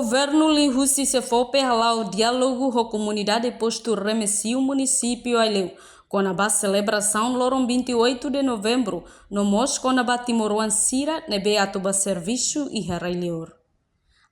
Governo Lihusi Sefope halau diálogo com a comunidade posto remessiu município Aileu, com a base celebração lorom 28 de novembro, no mos com a Timoroan Sira, nebe atuba serviço e Harailior.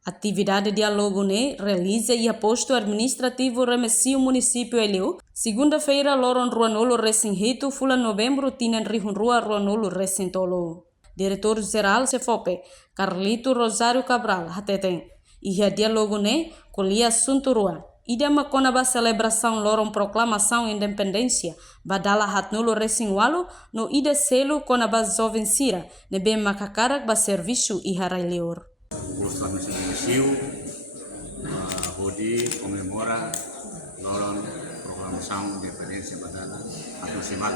Atividade diálogo ne realiza e posto administrativo remessiu município Aileu, segunda-feira lorom Ruanolo Recinhito, fula novembro, tinan rihun rua Ruanolo Recintolo. Diretor-geral Sefope, Carlito Rosário Cabral, hateten. E a diálogo ne colia assunto rua. Ida maconaba celebração lorom proclamação independência, badala hatnulo resinwalo, no ida selo conaba jovem sira, nebe macacara ba serviço e harailior. O Estado Municipal Hodi comemora lorom proclamação independência badala atau simal.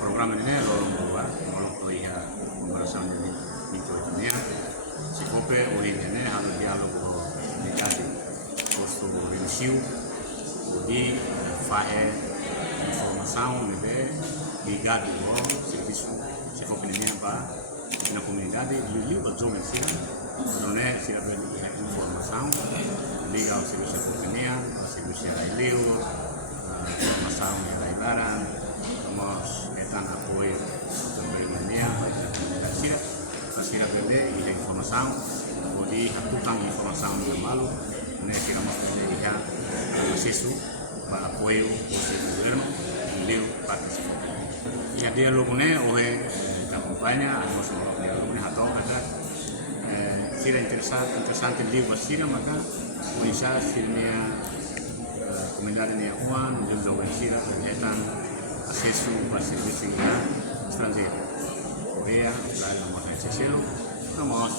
Program ini lorom dua, lorom kuliah pemerasan ini itu dunia. Sefope originalnya harus dialog negasi, posto remisiu, di fae informação nebe ligado ao serviço. Sefope ini apa? Na comunidade liu berjumlah sih, karena sih ada informação liga ao serviço comunidade, ao serviço liu, informação dari baran, mas etan apoio também mania, sih. Sira verde e informação, pode atuar informação no malu, né que nós temos já acesso para apoio do governo e leu participar. E a diálogo né hoje da campanha, a nossa diálogo né atau ada sira interessante leu sira maka bisa sirnya komentar ne uan dan jauh sira etan acesso para serviço estrangeiro. Korea, selain nomor SSL, nomor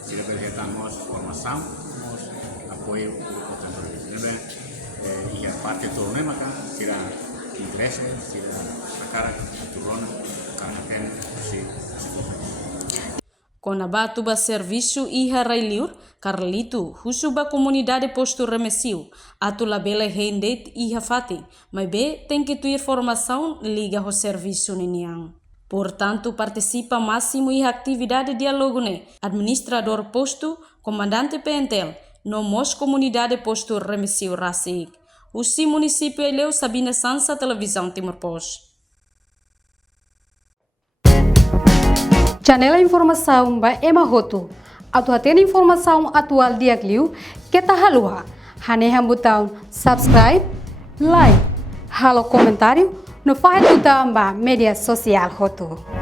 sila berkaitan formação, apoio contemporâneo. E a parte toda maka sila interesse, sila akara turona, karena kan si. Conabatu ba serviço e harailiur, Carlito, husuba comunidade posto remessiu, atu labela hendet e hafati, mas be tem que ter formação liga ao serviço niniang. Portanto, participa máximo e atividade diálogo ne, administrador posto, comandante PNTEL, no mos comunidade posto remessiu Rasik. O si município Aileu Sabina Sansa, televisão Timor-Poste. Janela informação ba emahoto. Atu atena informação atual diagliu, kita halua. Hane hambutão subscribe, like, halo comentário, no faz tudo ba media social hoto.